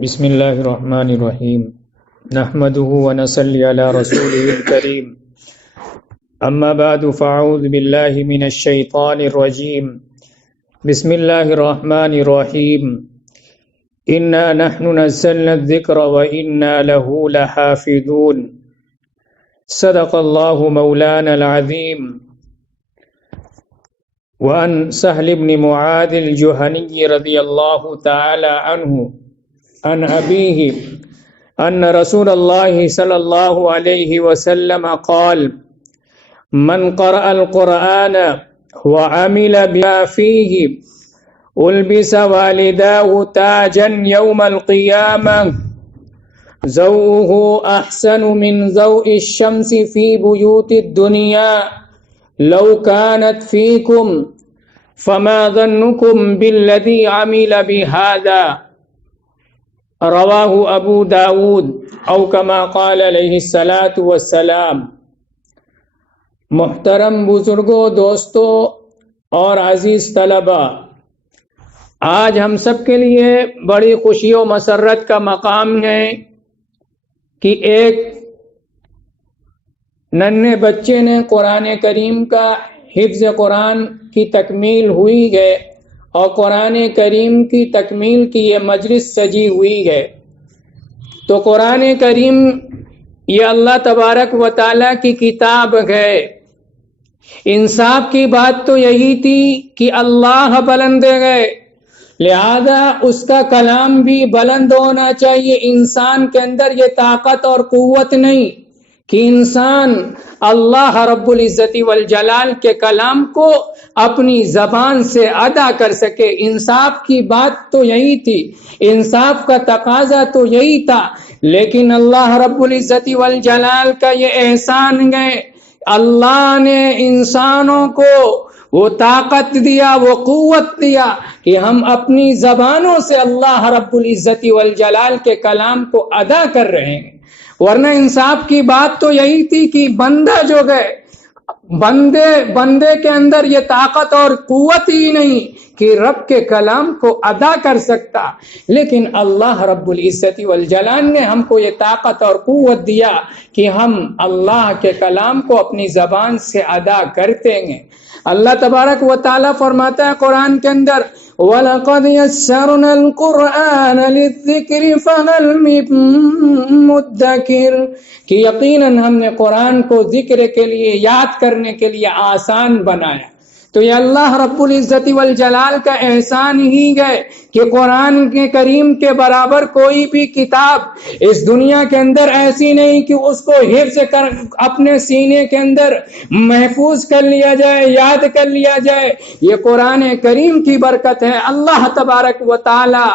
بسم الله الرحمن الرحيم نحمده ونصلي على رسوله الكريم أما بعد فأعوذ بالله من الشيطان الرجيم بسم الله الرحمن الرحيم إنا نحن نزلنا الذكر وإنا له لحافظون صدق الله مولانا العظيم. وعن سهل بن معاذ الجهني رضي الله تعالى عنه عن أبيه أن رسول الله صلى الله عليه وسلم قال: من قرأ القرآن وعمل بما فيه ألبس والداه تاجا يوم القيامة ضوءه أحسن من ضوء الشمس في بيوت الدنيا لو كانت فيكم فما ظنكم بالذي عمل بهذا رواہ ابو داود او کما قال علیہ الصلاۃ والسلام. محترم بزرگوں، دوستوں اور عزیز طلبہ، آج ہم سب کے لیے بڑی خوشی و مسرت کا مقام ہے کہ ایک ننھے بچے نے قرآن کریم کا حفظ قرآن کی تکمیل ہوئی ہے اور قرآن کریم کی تکمیل کی یہ مجلس سجی ہوئی ہے. تو قرآن کریم یہ اللہ تبارک و تعالیٰ کی کتاب ہے. انصاف کی بات تو یہی تھی کہ اللہ بلند ہے، لہذا اس کا کلام بھی بلند ہونا چاہیے. انسان کے اندر یہ طاقت اور قوت نہیں کہ انسان اللہ رب العزت والجلال کے کلام کو اپنی زبان سے ادا کر سکے. انصاف کی بات تو یہی تھی، انصاف کا تقاضا تو یہی تھا، لیکن اللہ رب العزت والجلال کا یہ احسان ہے، اللہ نے انسانوں کو وہ طاقت دیا، وہ قوت دیا کہ ہم اپنی زبانوں سے اللہ رب العزت والجلال کے کلام کو ادا کر رہے ہیں. ورنہ انصاف کی بات تو یہی تھی کہ بندہ جو گئے بندے کے اندر یہ طاقت اور قوت ہی نہیں کہ رب کے کلام کو ادا کر سکتا، لیکن اللہ رب العزت والجلال نے ہم کو یہ طاقت اور قوت دیا کہ ہم اللہ کے کلام کو اپنی زبان سے ادا کرتے ہیں. اللہ تبارک و تعالیٰ فرماتا ہے قرآن کے اندر: وَلَقَدْ يَسَّرْنَا الْقُرْآنَ لِلذِّكْرِ فَهَلْ مِن مُدَّكِرٍ، کہ یقیناً ہم نے قرآن کو ذکر کے لیے، یاد کرنے کے لیے آسان بنایا. تو یہ اللہ رب العزت والجلال کا احسان ہی ہے کہ قرآن کے کریم کے برابر کوئی بھی کتاب اس دنیا کے اندر ایسی نہیں کہ اس کو حفظ کر اپنے سینے کے اندر محفوظ کر لیا جائے، یاد کر لیا جائے. یہ قرآن کریم کی برکت ہے. اللہ تبارک و تعالی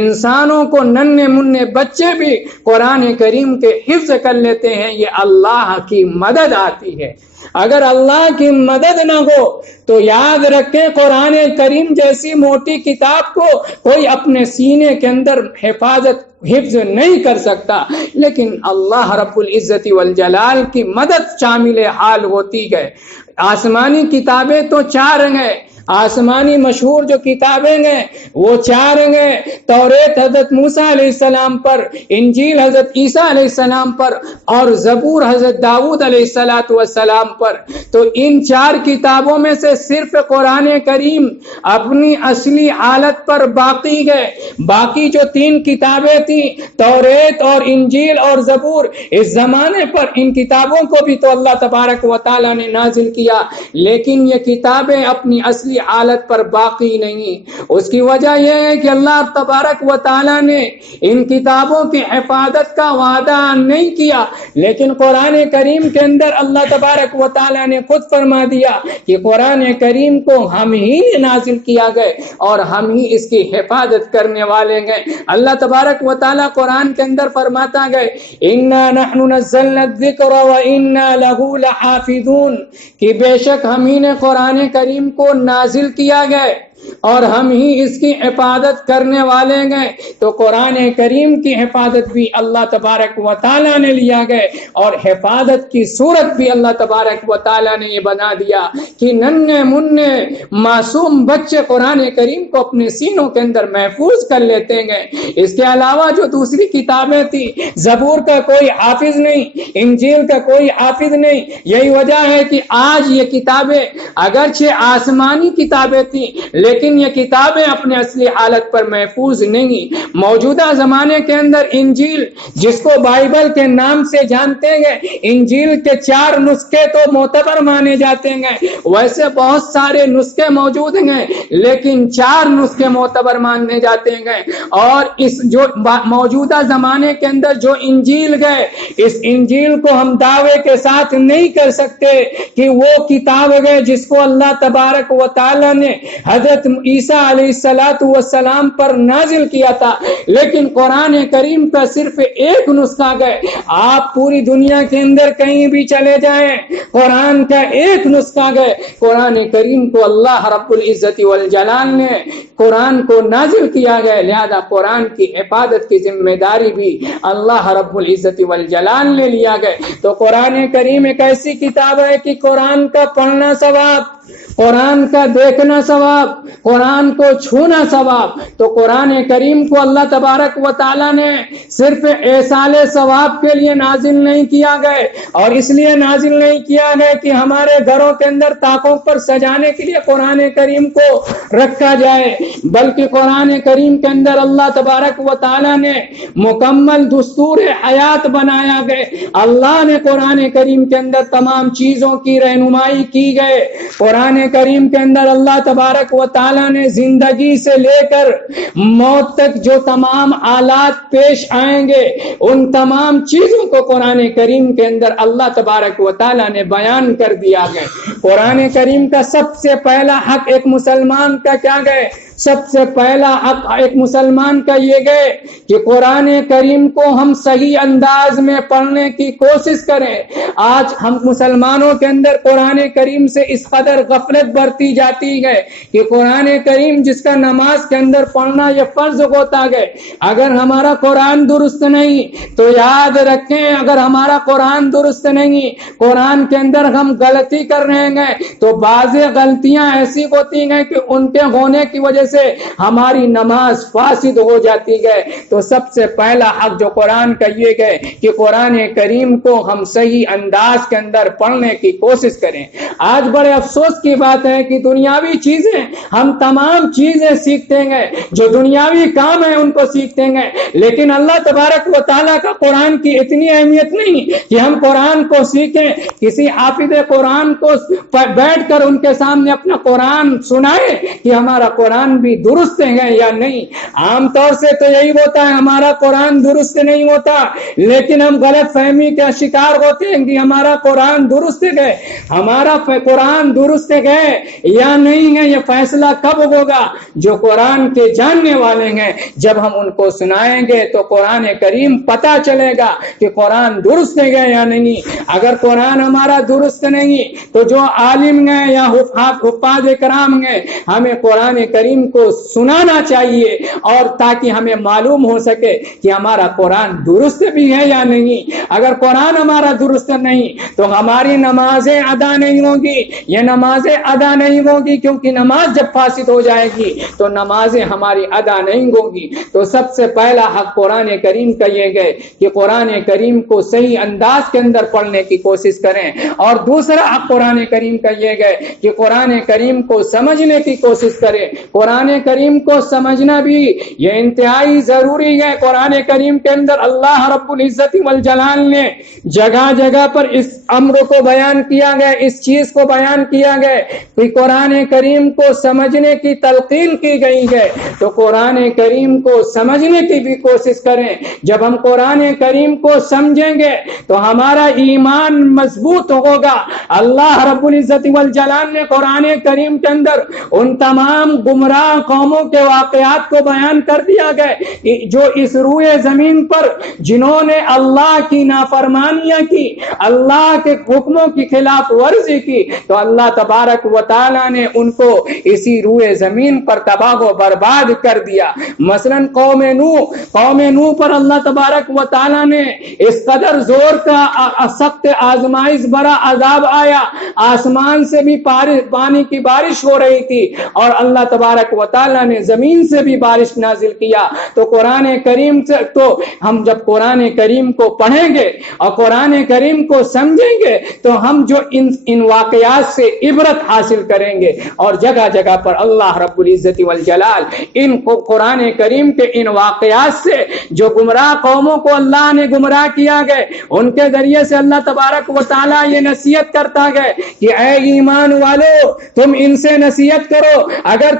انسانوں کو، ننھے منھے بچے بھی قرآن کریم کے حفظ کر لیتے ہیں. یہ اللہ کی مدد آتی ہے. اگر اللہ کی مدد نہ ہو تو یاد رکھیں قرآن کریم جیسی موٹی کتاب کو کوئی اپنے سینے کے اندر حفظ نہیں کر سکتا، لیکن اللہ رب العزت والجلال کی مدد شامل حال ہوتی ہے. آسمانی کتابیں تو 4 ہیں، آسمانی مشہور جو کتابیں ہیں وہ 4 ہیں: توریت حضرت موسیٰ علیہ السلام پر، انجیل حضرت عیسیٰ علیہ السلام پر، اور زبور حضرت داؤد علیہ السلام پر. تو ان 4 کتابوں میں سے صرف قرآن کریم اپنی اصلی حالت پر باقی ہے. باقی جو 3 کتابیں تھیں، توریت اور انجیل اور زبور، اس زمانے پر ان کتابوں کو بھی تو اللہ تبارک و تعالیٰ نے نازل کیا، لیکن یہ کتابیں اپنی اصلی حالت پر باقی نہیں. اس کی وجہ یہ ہے کہ اللہ تبارک و تعالیٰ نے ان کتابوں کی حفاظت کا وعدہ نہیں کیا، لیکن قرآن کریم کے اندر اللہ تبارک و تعالیٰ نے خود فرما دیا کہ قرآن کریم کو ہم ہی نازل کیا گئے اور ہم ہی اس کی حفاظت کرنے والے گئے. اللہ تبارک و تعالیٰ قرآن کے اندر فرماتا گئے: اِنَّا نَحْنُ نَزَّلْنَا الذِّكْرَ وَإِنَّا لَهُ لَحَافِظُونَ، کہ بے شک ہم ہی نے قرآن کریم کو نازل کیا گئے اور ہم ہی اس کی حفاظت کرنے والے گئے، تو قرآن کریم کی حفاظت بھی اللہ تبارک و تعالیٰ نے لیا گئے، اور حفاظت کی صورت بھی اللہ تبارک و تعالیٰ نے یہ بنا دیا کہ ننھے منھے معصوم بچے قرآن کریم کو اپنے سینوں کے اندر محفوظ کر لیتے گئے۔ اس کے علاوہ جو دوسری کتابیں تھی، زبور کا کوئی حافظ نہیں، انجیل کا کوئی حافظ نہیں، یہی وجہ ہے کہ آج یہ کتابیں اگرچہ آسمانی کتابیں تھیں لیکن یہ کتابیں اپنے اصلی حالت پر محفوظ نہیں۔ موجودہ زمانے کے اندر انجیل، جس کو بائبل کے نام سے جانتے گئے، انجیل کے 4 نسخے تو معتبر مانے جاتے ہیں، ویسے بہت سارے نسخے موجود ہیں لیکن 4 نسخے معتبر مانے جاتے ہیں۔ اور اس جو موجودہ زمانے کے اندر جو انجیل گئے، اس انجیل کو ہم دعوے کے ساتھ نہیں کر سکتے کہ وہ کتاب گئے جس کو اللہ تبارک و تعالی نے حضرت عیسیٰ علیہ السلام پر نازل کیا تھا، لیکن قرآن کریم کا صرف ایک نسخہ گئے۔ آپ پوری دنیا کے اندر کہیں بھی چلے جائیں، قرآن کا ایک نسخہ گئے۔ قرآن کریم کو اللہ رب العزت والجلال نے قرآن کو نازل کیا گیا، لہذا قرآن کی حفاظت کی ذمہ داری بھی اللہ رب العزت والجلال نے لیا گیا۔ تو قرآن کریم ایک ایسی کتاب ہے کہ قرآن کا پڑھنا ثواب، قرآن کا دیکھنا ثواب، قرآن کو چھونا ثواب۔ تو قرآن کریم کو اللہ تبارک و تعالیٰ نے صرف ایصال ثواب کے لیے نازل نہیں کیا گئے، اور اس لیے نازل نہیں کیا گئے کہ ہمارے گھروں کے اندر طاقوں پر سجانے کے لیے قرآن کریم کو رکھا جائے، بلکہ قرآن کریم کے اندر اللہ تبارک و تعالیٰ نے مکمل دستور حیات بنایا گئے۔ اللہ نے قرآن کریم کے اندر تمام چیزوں کی رہنمائی کی گئے۔ قرآن کریم کے اندر اللہ تبارک و تعالیٰ نے زندگی سے لے کر موت تک جو تمام حالات پیش آئیں گے، ان تمام چیزوں کو قرآن کریم کے اندر اللہ تبارک و تعالیٰ نے بیان کر دیا گیا۔ قرآن کریم کا سب سے پہلا حق ایک مسلمان کا کیا گئے؟ سب سے پہلا حق ایک مسلمان کا یہ گئے کہ قرآن کریم کو ہم صحیح انداز میں پڑھنے کی کوشش کریں۔ آج ہم مسلمانوں کے اندر قرآن کریم سے اس قدر غفلت برتی جاتی ہے کہ قرآن کریم جس کا نماز کے اندر پڑھنا یہ فرض ہوتا ہے، اگر ہمارا قرآن درست نہیں تو یاد رکھیں، اگر ہمارا قرآن درست نہیں، قرآن کے اندر ہم غلطی کر رہے ہیں تو بعض غلطیاں ایسی ہوتی ہیں کہ ان کے ہونے کی وجہ سے ہماری نماز فاسد ہو جاتی ہے۔ تو سب سے پہلا حق جو قرآن کا یہ ہے کہ قرآن کریم کو ہم صحیح انداز کے اندر پڑھنے کی کوشش کریں۔ آج بڑے افسوس کی بات ہے کہ دنیاوی چیزیں، ہم تمام چیزیں سیکھتے ہیں، جو دنیاوی کام ہے ان کو سیکھتے ہیں، لیکن اللہ تبارک و تعالیٰ کا قرآن کی اتنی اہمیت نہیں کہ ہم قرآن کو سیکھیں، کسی حافظ قرآن کو بیٹھ کر ان کے سامنے اپنا قرآن سنائے کہ ہمارا قرآن بھی درست ہے یا نہیں۔ عام طور سے تو یہی ہوتا ہے، ہمارا قرآن درست نہیں ہوتا، لیکن ہم غلط فہمی کا شکار ہوتے ہیں کہ ہمارا قرآن درست ہے۔ ہمارا قرآن درست ہے یا نہیں ہے یہ فیصلہ کب ہوگا؟ جو قرآن کے جاننے والے ہیں، جب ہم ان کو سنائیں گے تو قرآن کریم پتہ چلے گا کہ قرآن درست ہے یا نہیں۔ اگر قرآن ہمارا درست نہیں تو جو عالم ہیں یا حفاظ کرام ہیں، ہمیں قرآن کریم کو سنانا چاہیے، اور تاکہ ہمیں معلوم ہو سکے کہ ہمارا قرآن درست بھی ہے یا نہیں۔ اگر قرآن ہمارا درست نہیں تو ہماری نمازیں ادا نہیں ہوگی، یہ نمازیں ادا نہیں ہوگی، کیونکہ نماز جب فاسد ہو جائے گی تو نمازیں ہماری ادا نہیں ہوگی۔ تو سب سے پہلا حق قرآن کریم کا یہ ہے کہ قرآن کریم کو صحیح انداز کے اندر پڑھنے کی کوشش کریں، اور دوسرا حق قرآن کریم کا یہ ہے کہ قرآن کریم کو سمجھنے کی کوشش کریں۔ قرآن کریم کو سمجھنا بھی یہ انتہائی ضروری ہے۔ قرآن کریم کے اندر اللہ رب العزت والجلال نے جگہ جگہ پر اس امر کو بیان کیا گیا، اس چیز کو بیان کیا گیا کہ قرآن کریم کو سمجھنے کی تلقین کی گئی ہے۔ تو قرآن کریم کو سمجھنے کی بھی کوشش کریں۔ جب ہم قرآن کریم کو سمجھیں گے تو ہمارا ایمان مضبوط ہوگا۔ اللہ رب العزت والجلال نے قرآن کریم کے اندر ان تمام گمراہ قوموں کے واقعات کو بیان کر دیا گیا جو اس روئے زمین پر جنہوں نے اللہ کی نافرمانیاں کی، اللہ کے حکموں کی خلاف ورزی کی تو اللہ تبارک و تعالیٰ نے ان کو اسی روئے زمین پر تباہ و برباد کر دیا۔ مثلا قوم نوح پر اللہ تبارک و تعالیٰ نے اس قدر زور کا سخت آزمائش بڑا عذاب آیا، آسمان سے بھی پانی کی بارش ہو رہی تھی اور اللہ تبارک و تعالیٰ نے زمین سے بھی بارش نازل کیا۔ تو قرآن کریم سے تو ہم جب قرآن کریم کو پڑھیں گے اور قرآن کریم کو سمجھیں گے تو ہم جو ان واقعات سے عبرت حاصل کریں گے، اور جگہ جگہ پر اللہ رب العزت والجلال ان کو قرآن کریم کے ان واقعات سے جو گمراہ قوموں کو اللہ نے گمراہ کیا گئے ان کے ذریعے سے اللہ تبارک و تعالیٰ یہ نصیحت کرتا گئے کہ اے ایمان والو تم ان سے نصیحت کرو، اگر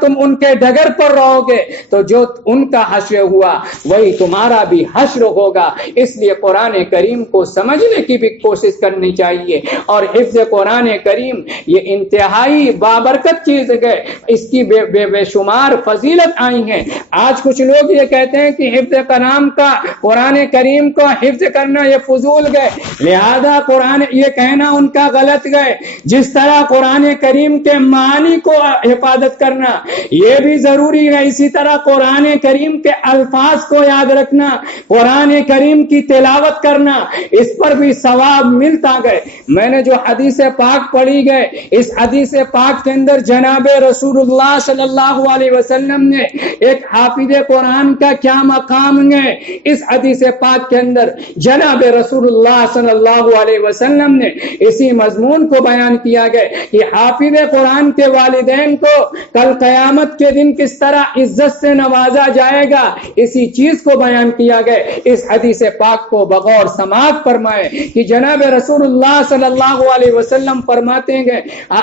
تم ان کے ڈگر پر رہو گے تو جو ان کا حشر ہوا وہی تمہارا بھی حشر ہوگا۔ اس لیے قرآن کریم کو سمجھنے کی بھی کوشش کرنی چاہیے، اور حفظ قرآن کریم یہ انتہائی بابرکت چیز ہے، اس کی بے شمار فضیلت آئی ہیں۔ آج کچھ لوگ یہ کہتے ہیں کہ حفظ کلام کا قرآن کریم کو حفظ کرنا یہ فضول گئے، لہذا قرآن یہ کہنا ان کا غلط گئے۔ جس طرح قرآن کریم کے معنی کو حفاظت کرنا یہ بھی ضروری ہے، اسی طرح قرآن کریم کے الفاظ کو یاد رکھنا، قرآن کریم کی تلاوت کرنا، اس پر بھی ثواب ملتا گئے۔ میں نے جو حدیث پاک پڑھی گئے اس حدیث پاک کے اندر جناب رسول اللہ صلی اللہ علیہ وسلم نے ایک حافظ قرآن کا کیا مقام ہے، اس حدیث پاک کے اندر جناب رسول اللہ صلی اللہ علیہ وسلم نے اسی مضمون کو بیان کیا گیا کہ حافظ قرآن کے والدین کو کل قیامت کے دن کس طرح عزت سے نوازا جائے گا، اسی چیز کو بیان کیا گیا۔ اس حدیث پاک کو بغور سماعت فرمائے کہ جناب رسول اللہ صلی اللہ علیہ وسلم فرماتے ہیں،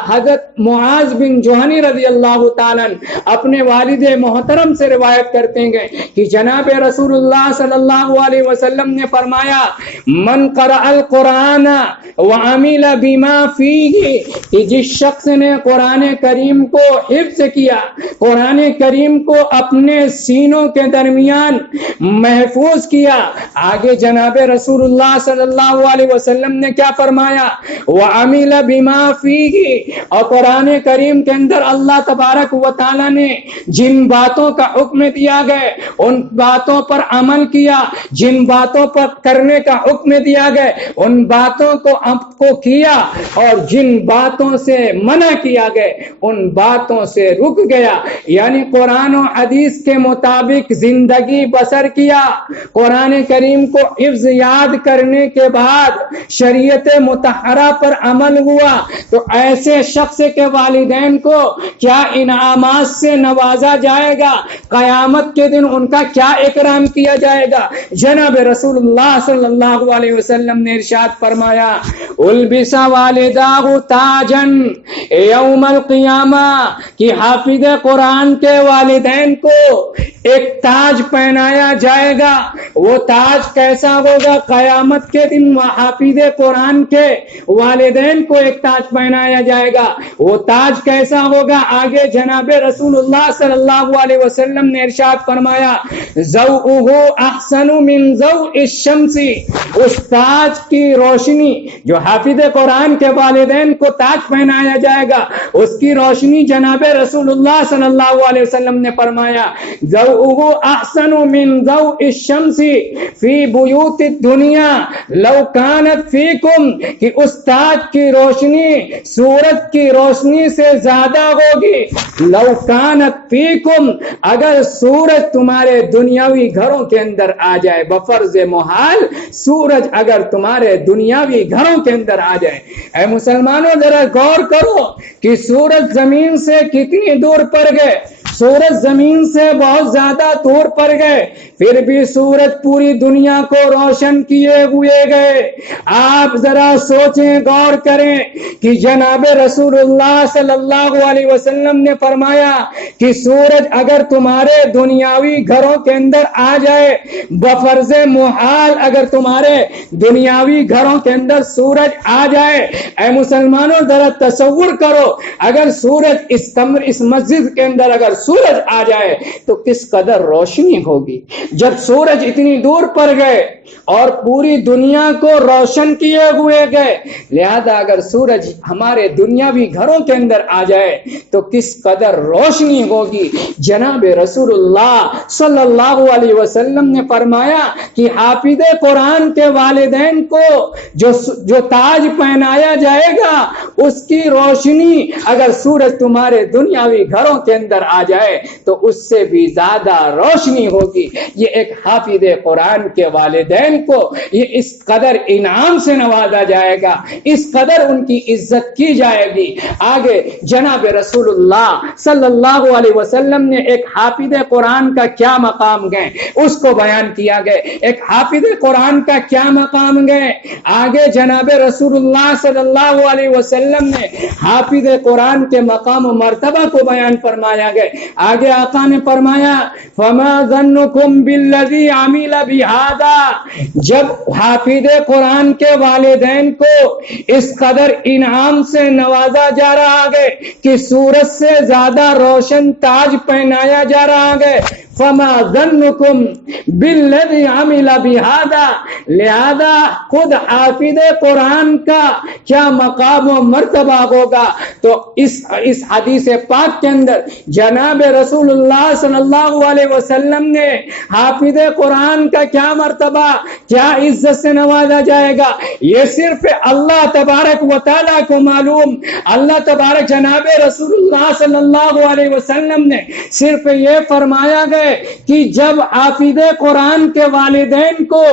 حضرت معاذ بن جوہنی رضی اللہ تعالیٰ اپنے والد محترم سے روایت کرتے ہیں کہ جناب رسول اللہ صلی اللہ علیہ وسلم نے فرمایا من قرأ القرآن وعمل بما فیہ، کہ جس شخص نے قرآن کریم کو حفظ کیا، قرآن کریم کو اپنے سینوں کے درمیان محفوظ کیا، آگے جناب رسول اللہ صلی اللہ علیہ وسلم نے کیا فرمایا وعمل بما فیہ، اور قرآن کریم کے اندر اللہ تبارک و تعالی نے جن باتوں کا حکم دیا گئے ان باتوں پر عمل کیا، جن باتوں پر کرنے کا حکم دیا گئے ان باتوں کو کیا، اور جن باتوں سے منع کیا گئے ان باتوں سے رک گیا، یعنی قرآن و حدیث کے مطابق زندگی بسر کیا۔ قرآن کریم کو حفظ یاد کرنے کے بعد شریعت مطہرہ پر عمل ہوا تو ایسے شخص کے والدین کو کیا انعامات سے نوازا جائے گا، قیامت کے دن ان کا کیا اکرام کیا جائے گا۔ جناب رسول اللہ صلی اللہ علیہ وسلم نے ارشاد فرمایا البس والداہ تاجن یوم القیامہ، کہ حافظ قرآن کے والدین کو ایک تاج پہنایا جائے گا۔ وہ تاج کیسا ہوگا؟ قیامت کے دن حافظ قرآن کے والدین کو ایک تاج پہنایا جائے گا۔ وہ تاج کیسا ہوگا؟ آگے جناب رسول اللہ صلی اللہ علیہ وسلم نے ارشاد فرمایا ضوءہ احسن من ضوء الشمس، اس تاج کی روشنی جو حافظ قرآن کے والدین کو تاج پہنایا جائے گا اس کی روشنی جناب رسول اللہ صلی اللہ علیہ وسلم نے فرمایا ضوءہ احسن من ضوء الشمس فی بیوت الدنیا لو کانت فیکم، کہ اس تاج کی روشنی سورج کی روشنی سے زیادہ ہوگی، لو کانت فیکم، اگر سورج تمہارے دنیاوی گھروں کے اندر آ جائے، بفرض محال سورج اگر تمہارے دنیاوی گھروں کے اندر آ جائے۔ اے مسلمانوں ذرا غور کرو کہ سورج زمین سے کتنی دور پر گئے، سورج زمین سے بہت زیادہ دور پر گئے، پھر بھی سورج پوری دنیا کو روشن کیے ہوئے گئے۔ آپ ذرا سوچیں، غور کریں کہ جناب رسول اللہ صلی اللہ علیہ وسلم نے فرمایا کہ سورج اگر تمہارے دنیاوی گھروں کے اندر آ جائے، بفرض محال اگر تمہارے ہمارے دنیاوی گھروں کے اندر سورج آ جائے، اے مسلمانوں ذرا تصور کرو، اگر سورج اس مسجد کے اندر اگر سورج آ جائے تو کس قدر روشنی ہوگی۔ جب سورج اتنی دور پر گئے اور پوری دنیا کو روشن کیے ہوئے گئے، لہذا اگر سورج ہمارے دنیاوی گھروں کے اندر آ جائے تو کس قدر روشنی ہوگی۔ جناب رسول اللہ صلی اللہ علیہ وسلم نے فرمایا کہ حافظ قرآن کے والدین کو جو تاج پہنایا جائے گا اس کی روشنی اگر سورج تمہارے دنیاوی گھروں کے اندر آ جائے تو اس سے بھی زیادہ روشنی ہوگی۔ یہ ایک حافظ قرآن کے والدین کو یہ اس قدر انعام سے نوازا جائے گا، اس قدر ان کی عزت کی جائے گی۔ آگے جناب رسول اللہ صلی اللہ علیہ وسلم نے ایک حافظ قرآن کا کیا مقام گئے اس کو بیان کیا گئے، ایک حافظ قرآن کا کیا مقام گئے۔ آگے جناب رسول اللہ صلی اللہ علیہ وسلم نے حافظ قرآن کے مقام و مرتبہ کو بیان فرمایا گئے۔ آگے آقا نے فرمایا فما ظنکم بالذی عمل بہذا، جب حافظ قرآن کے والدین کو اس قدر انعام سے نوازا جا رہا ہے کہ سورج سے زیادہ روشن تاج پہنایا جا رہا ہے، فما ظنکم بالذی عمل بہذا، لہذا خود حافظ قرآن کا کیا مقام و مرتبہ ہوگا۔ تو اس حدیث پاک کے اندر جناب رسول اللہ صلی اللہ علیہ وسلم نے حافظ قرآن کا کیا مرتبہ، کیا عزت سے نوازا جائے گا، یہ صرف اللہ تبارک و تعالیٰ کو معلوم۔ اللہ تبارک جناب رسول اللہ صلی اللہ علیہ وسلم نے صرف یہ فرمایا گیا کہ جب حافظ قرآن کے والدین کو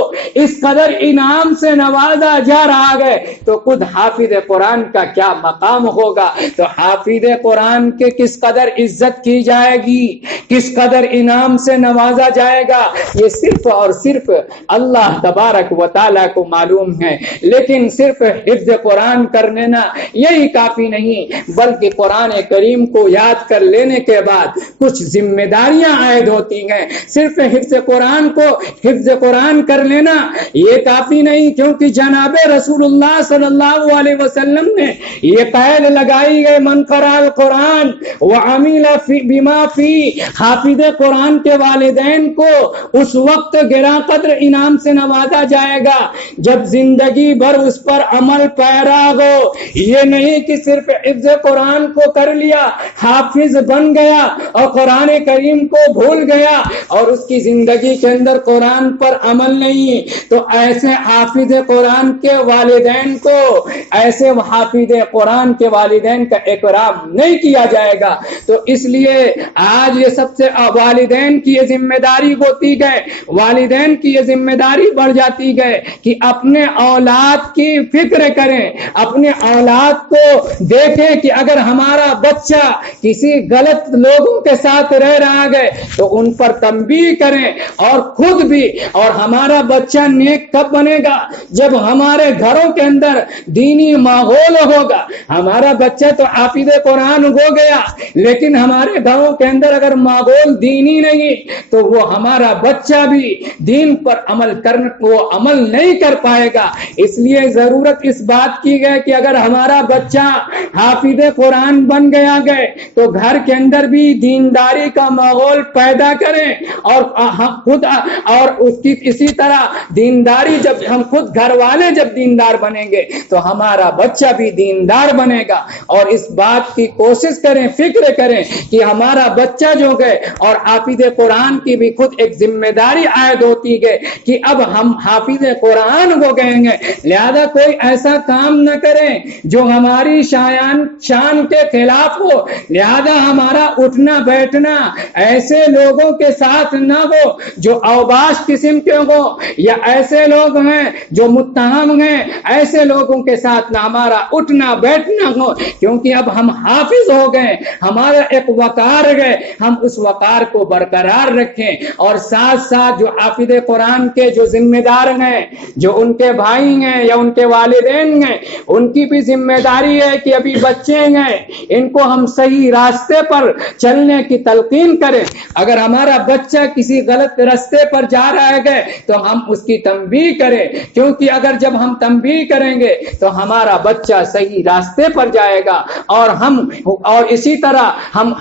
اس قدر انعام سے نوازا جا رہا ہے تو خود حافظ قرآن کا کیا مقام ہوگا۔ تو حافظ قرآن کے کس قدر عزت کی جائے گی، کس قدر انعام سے نوازا جائے گا، یہ صرف اور صرف اللہ تبارک و تعالیٰ کو معلوم ہے۔ لیکن صرف حفظ قرآن کر لینا یہی کافی نہیں، بلکہ قرآن کریم کو یاد کر لینے کے بعد کچھ ذمہ داریاں عائد ہوتی ہیں۔ صرف حفظ قرآن کر لینا یہ کافی نہیں، کیونکہ جناب رسول اللہ صلی اللہ علیہ وسلم نے یہ قید لگائی ہے من قرأ القرآن وعمل بما فی، حافظ قرآن کے والدین کو اس وقت گراں قدر انعام سے نوازا جائے گا جب زندگی بھر اس پر عمل پیرا ہو۔ یہ نہیں کہ صرف حفظ قرآن کو کر لیا، حافظ بن گیا اور قرآن کریم کو بھول گیا اور اس کی زندگی کے اندر قرآن پر عمل نہیں، تو ایسے حافظ قرآن کے والدین کو، ایسے حافظ قرآن کے والدین کا اکرام نہیں کیا جائے گا۔ تو اس لیے آج یہ سب سے والدین کی یہ ذمہ داری ہوتی گئے، والدین کی یہ ذمہ داری بڑھ جاتی گئے کہ اپنے اولاد کی فکر کریں، اپنے اولاد کو دیکھیں کہ اگر ہمارا بچہ کسی غلط لوگوں کے ساتھ رہ رہا ہے تو ان پر تنبیہ کریں، اور خود بھی، اور ہمارا بچہ نیک کب بنے گا جب ہمارے گھروں کے اندر دینی ماحول ہوگا۔ ہمارا بچہ تو حافظ قرآن ہو گیا لیکن ہمارے گھروں کے اندر اگر ماحول دینی نہیں تو وہ ہمارا بچہ بھی دین پر عمل نہیں کر پائے گا۔ اس لیے ضرورت اس بات کی ہے کہ اگر ہمارا بچہ حافظ قرآن بن گیا ہے تو گھر کے اندر بھی دینداری کا ماحول پیدا کریں، اور خود اور اس کی اسی طرح دینداری، جب ہم خود گھر والے جب دیندار بنیں گے تو ہمارا بچہ بھی دیندار بنے گا۔ اور اس بات کی کوشش کریں، فکر کریں کہ ہمارا بچہ جو ہے، اور حافظ قرآن کی بھی خود ایک ذمہ داری عائد ہوتی ہے کہ اب ہم حافظ قرآن ہو گئے ہیں، لہذا کوئی ایسا کام نہ کریں جو ہماری شان کے خلاف ہو، لہذا ہمارا اٹھنا بیٹھنا ایسے لوگوں کے ساتھ نہ ہو جو اوباش قسم کے ہو، یا ایسے لوگ ہیں جو متہم ہیں، ایسے لوگوں کے ساتھ نہ ہمارا اٹھنا بیٹھنا ہو، کیونکہ اب ہم حافظ ہو گئے، ہمارا ایک وقار ہے، ہم اس وقار کو برقرار رکھیں۔ اور ساتھ ساتھ جو حافظ قرآن کے جو ذمہ دار ہیں، جو ان کے بھائی ہیں یا ان کے والدین ہیں، ان کی بھی ذمہ داری ہے کہ ابھی بچے ہیں، ان کو ہم صحیح راستے پر چلنے کی تلقین کریں۔ اگر ہمارا بچہ کسی غلط راستے پر جا رہا ہے تو ہم اس کی تنبیہ کریں، کیونکہ اگر جب ہم تنبیہ کریں گے تو ہمارا بچہ صحیح راستے پر جائے گا۔ اور اسی طرح ہم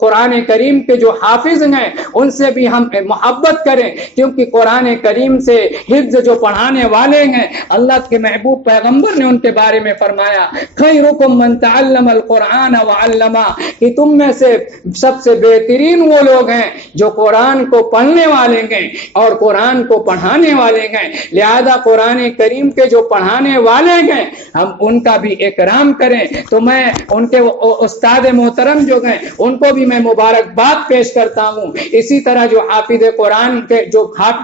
قرآن کریم کے جو حافظ ہیں ان سے بھی ہم محبت کریں، کیونکہ قرآن کریم سے حفظ جو پڑھانے والے ہیں اللہ کے محبوب پیغمبر نے ان کے بارے میں فرمایا خیرکم من تعلم القرآن وعلمہ، کہ تم میں سے سب سے بہترین وہ لوگ ہیں جو قرآن کو پڑھنے والے ہیں اور قرآن کو پڑھانے والے ہیں۔ لہذا قرآن کریم کے جو پڑھانے والے ہیں ہم ان کا بھی اکرام کریں۔ تو میں ان کے استاد محترم جو ہیں ان کو بھی میں مبارکباد پیش کرتا ہوں۔ اسی طرح جو حافظ قرآن کے جو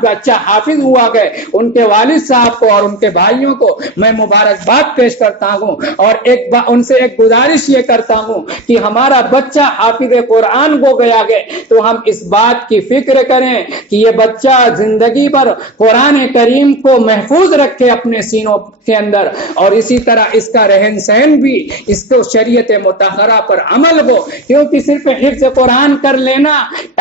اچھا حافظ ہوا گئے ان کے والد صاحب کو اور ان کے بھائیوں کو میں مبارکباد پیش کرتا ہوں، اور ان سے ایک گزارش یہ کرتا ہوں کہ ہمارا بچہ حافظ قرآن ہو گیا ہے تو ہم اس بات کی فکر کریں کہ یہ بچہ زندگی بھر قرآن کریم کو محفوظ رکھے اپنے سینوں کے اندر، اور اسی طرح اس کا رہن سہن بھی اس کو شریعت مطہرہ پر عمل ہو، کیونکہ صرف حفظ قرآن کر لینا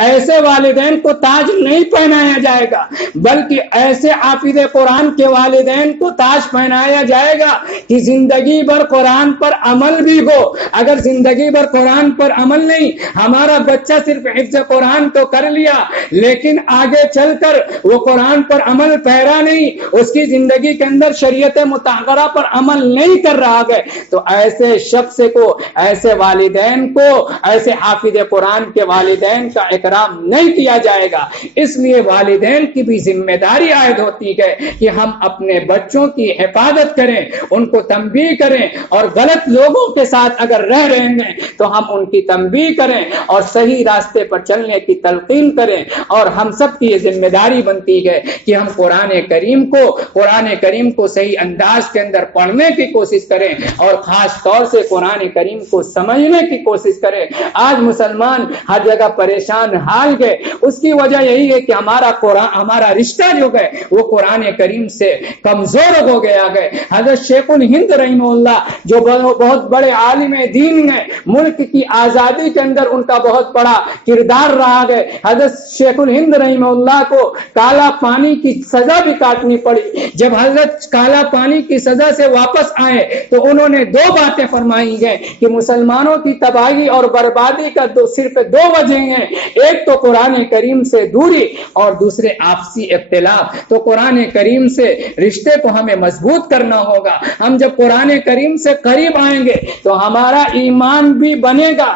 ایسے والدین کو تاج نہیں پہنایا جائے گا، بلکہ ایسے حافظ قرآن کے والدین کو تاج پہنایا جائے گا کہ زندگی بھر قرآن پر عمل بھی ہو۔ اگر زندگی بھر قرآن پر عمل نہیں، ہمارا بچہ صرف حفظ قرآن تو کر لیا لیکن آگے چل کر وہ قرآن پر عمل پیرا نہیں، اس کی زندگی کے اندر شریعت مطہرہ پر عمل نہیں کر رہا ہے، تو ایسے شخص کو، ایسے والدین کو، ایسے حافظ قرآن کے والدین کا اکرام نہیں کیا جائے گا۔ اس لیے والدین کی بھی ذمہ داری عائد ہوتی ہے کہ ہم اپنے بچوں کی حفاظت کریں، ان کو تنبیہ کریں، اور غلط لوگوں کے ساتھ اگر رہ رہے ہیں تو ہم ان کی تنبیہ کریں اور صحیح راستے پر چلنے کی تلقین کریں۔ اور ہم سب کی یہ ذمہ داری بنتی ہے کہ ہم قرآن کریم کو صحیح انداز کے اندر پڑھنے کی کوشش کریں، اور خاص طور سے قرآن کریم کو سمجھنے کی کوشش کریں۔ آج مسلمان ہر جگہ پریشان حال ہے، اس کی وجہ یہی ہے کہ ہمارا رشتہ جو ہے وہ قرآن کریم سے کمزور ہو گیا ہے۔ حضرت شیخ الہند رحمہ اللہ جو بہت بڑے عالم دین ہیں، ملک کی آزادی کے اندر ان کا بہت بڑا کردار رہا ہے۔ حضرت شیخ الہند رحمہ اللہ کو کالا پانی کی سزا بھی کاٹنی پڑی۔ جب حضرت کالا پانی کی سزا سے واپس آئے تو انہوں نے دو باتیں فرمائی ہیں کہ مسلمانوں کی تباہی اور بربادی کا صرف دو وجہ ہیں، ایک تو قرآن کریم سے دوری اور دوسرے آپسی اختلاف۔ تو قرآن کریم سے رشتے کو ہمیں مضبوط کرنا ہوگا۔ ہم جب قرآن کریم سے قریب آئیں گے تو ہمارا ایمان بھی بنے گا۔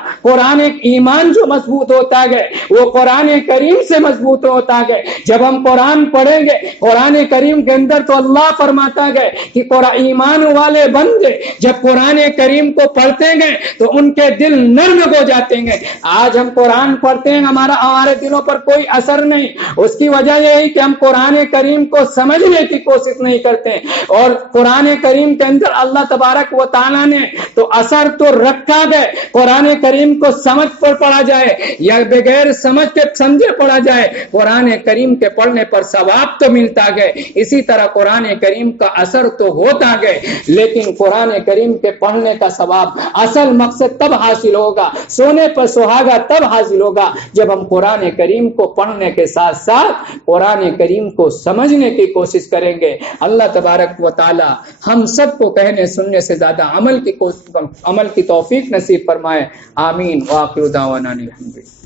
ایمان جو مضبوط ہوتا ہے وہ قرآن کریم سے مضبوط ہوتا ہے۔ جب ہم قرآن پڑھیں گے قرآن کریم کے اندر تو اللہ فرماتا ہے کہ ایمان والے بندے جب قرآن کریم کو پڑھتے ہیں تو ان کے دل نرم ہو جاتے ہیں۔ آج ہم قرآن پڑھتے ہیں ہمارے دلوں پر کوئی اثر نہیں، اس کی وجہ یہ ہے کہ ہم قرآن کریم کو سمجھنے کی کوشش نہیں کرتے، اور قرآن کریم کے اندر اللہ تبارک و تعالیٰ نے تو اثر تو رکھا ہے، قرآن کریم کو سمجھ پر پڑھا جائے یا بغیر سمجھ کے سمجھے پڑھا جائے، قرآن کریم کے پڑھنے پر ثواب تو ملتا ہے۔ اسی طرح قرآن کریم کا اثر تو ہوتا ہے، لیکن قرآن کریم کے پڑھنے کا ثواب اصل مقصد تب حاصل ہوگا، سونے پر سہاگا تب حاصل ہوگا جب ہم قرآن کریم کو پڑھنے کے ساتھ ساتھ قرآن کریم کو سمجھنے کی کوشش کریں گے۔ اللہ تبارک و تعالی ہم سب کو کہنے سننے سے زیادہ عمل کی توفیق نصیب فرمائے۔ آمین۔ وآخر دعوانا الحمدللہ۔